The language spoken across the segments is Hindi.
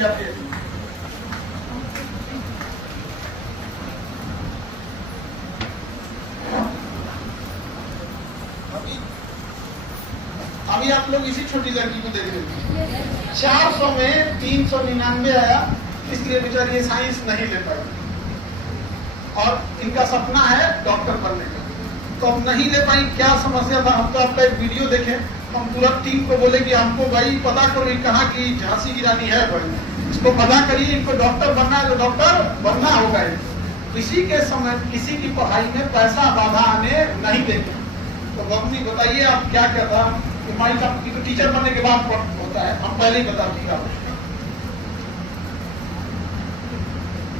करिए आप ये। अभी आप लोग इसी छोटी लड़की को देख रहे हैं, 400 में 399 आया, इसलिए बेचारी ये साइंस नहीं ले पाई और इनका सपना है डॉक्टर बनने का, तो अब नहीं ले पाई। क्या समस्या था? हम तो आपका एक वीडियो देखे, हम पूरा टीम को बोले कि हमको भाई पता करो, कहा कि झांसी की रानी है भाई, इसको पता करिए, इनको डॉक्टर बनना है, तो डॉक्टर बनना होगा। किसी के समय किसी की पढ़ाई में पैसा बाधा आने नहीं देंगे। तो बबनी बताइए आप क्या क्या था? हमारी तो टीचर बनने के बाद होता है, हम पहले ही बता दिए।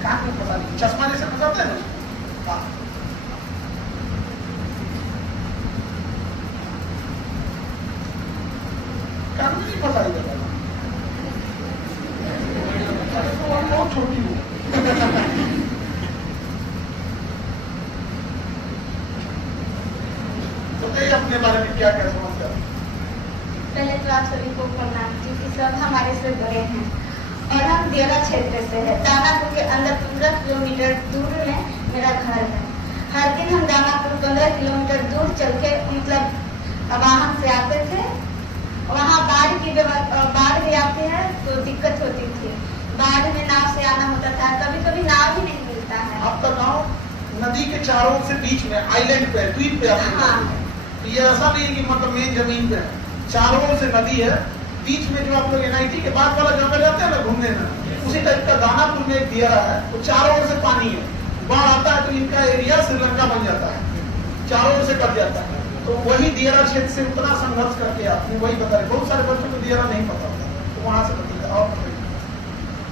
कान में फंसा दिया, चश्मा जैसे फंसाते हैं ना, कान में नहीं फंसा दिया, बहुत छोटी हूँ। बताइए अपने बारे में क्या क्या समस्या? पहले तो आप सभी को प्रणाम, क्योंकि सब हमारे से बड़े हैं और हम देवरा क्षेत्र से है। दानापुर के अंदर 15 किलोमीटर दूर में मेरा घर है। हर दिन हम दानापुर 15 किलोमीटर दूर चल के मतलब वाहन से आते थे। वहाँ बाढ़ भी आती है तो दिक्कत होती थी। बाढ़ में नाव से आना होता था, कभी कभी नाव भी नहीं मिलता है। आपका गाँव नदी के चारों से बीच में आइलैंड पे, द्वीप पे आपका? हाँ। ये ऐसा नहीं है कि मतलब मेन जमीन पे है, चारों से नदी है, बीच में जो आप लोग NIT के बाद वाला जगह जाते हैं ना घूमने में, उसी टाइप का दानापुर में एक दिया है, तो चारों ओर से पानी है। बाढ़ आता है तो इनका एरिया श्रीलंका बन जाता है, चारों ओर से कट जाता है। तो वही दियरा क्षेत्र से उतना संघर्ष करके आपने वही बता रहे। बहुत सारे बच्चों को दियरा नहीं पता होता, तो वहां से बताइए।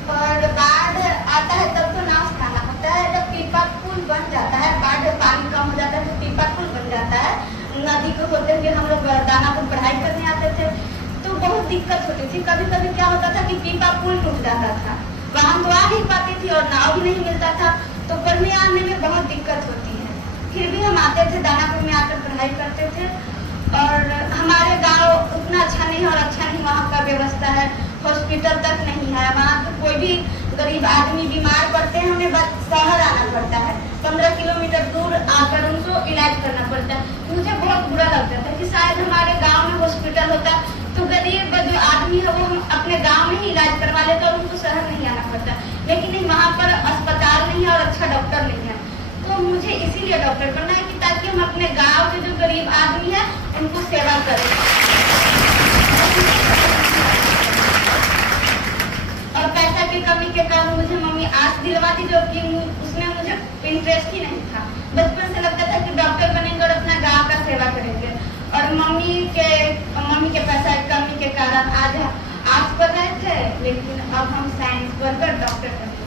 और बाढ़ आता है तब तो नाव से आना होता है। जब पीपा पुल बन जाता है, बाढ़ पानी कम हो जाता है तो पीपा पुल बन जाता है। नदी को होते हुए हम लोग दानापुर पढ़ाई करने आते थे तो बहुत दिक्कत होती थी। कभी कभी क्या होता था कि पीपा पुल टूट जाता था, वाहन तो आ नहीं पाती थी और नाव भी नहीं मिलता था, तो पढ़ने आने में बहुत दिक्कत होती है। फिर भी हम आते थे, दानापुर में आकर पढ़ाई करते थे। और हमारे गांव उतना अच्छा नहीं और अच्छा नहीं वहाँ का व्यवस्था है, हॉस्पिटल तक नहीं है। वहाँ तो कोई भी गरीब आदमी बीमार पड़ते हैं, हमें बस शहर आना पड़ता है, 15 किलोमीटर दूर आकर उनको इलाज करना पड़ता है। मुझे बहुत बुरा लगता था कि शायद हमारे गांव में हॉस्पिटल होता तो गरीब जो आदमी है वो अपने गांव में ही इलाज करवा लेता और उनको शहर नहीं आना पड़ता। लेकिन नहीं, वहाँ पर अस्पताल नहीं है और अच्छा डॉक्टर नहीं है। तो मुझे इसीलिए डॉक्टर बनना है कि ताकि हम अपने गाँव के जो गरीब आदमी है उनको सेवा करें। और पैसा की कमी के कारण मुझे मम्मी आस दिलवाती, जो कि उसमें मुझे इंटरेस्ट ही नहीं था। बचपन से लगता था कि डॉक्टर बनेंगे और अपना गांव का सेवा करेंगे। और मम्मी के पैसा की कमी के कारण आज आर्ट्स पढ़ रहे थे, लेकिन अब हम साइंस पढ़कर डॉक्टर बनेंगे।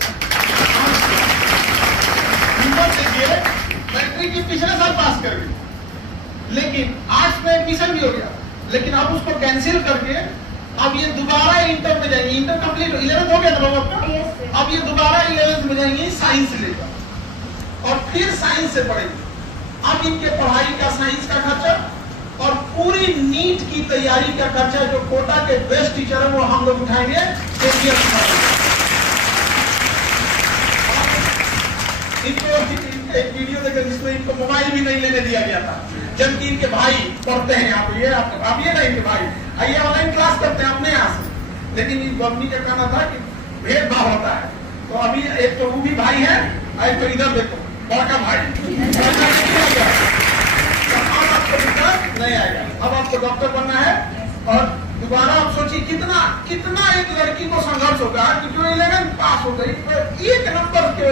मैट्रिक की पिछले साल पास कर गई, लेकिन आर्ट्स में एडमिशन भी हो गया, लेकिन अब उसको कैंसिल करके अब ये दोबारा इंटर में जाएंगे। इंटर कंप्लीट 11th हो गया था आपका, अब ये दोबारा 11th में जाएंगे साइंस लेकर और फिर साइंस से पढ़ेंगे। अब इनके पढ़ाई का, साइंस का खर्चा और पूरी नीट की तैयारी का खर्चा जो कोटा के बेस्ट टीचर है वो हम लोग उठाएंगे। इनको एक वीडियो देखा जिसमें इनको मोबाइल भी नहीं लेने दिया गया था, जबकि इनके भाई पढ़ते हैं यहाँ पे। आप ये ना इनके भाई आइए ऑनलाइन क्लास करते हैं अपने यहाँ से, लेकिन इस बबनी का कहना था कि भेदभाव होता है। तो अभी एक तो वो भी भाई है, एक तो इधर देखो बड़का भाई, नहीं आएगा। अब आपको डॉक्टर बनना है और दोबारा आप सोचिए कितना एक लड़की को संघर्ष होगा कि जो 11th पास हो गई, 1 नंबर के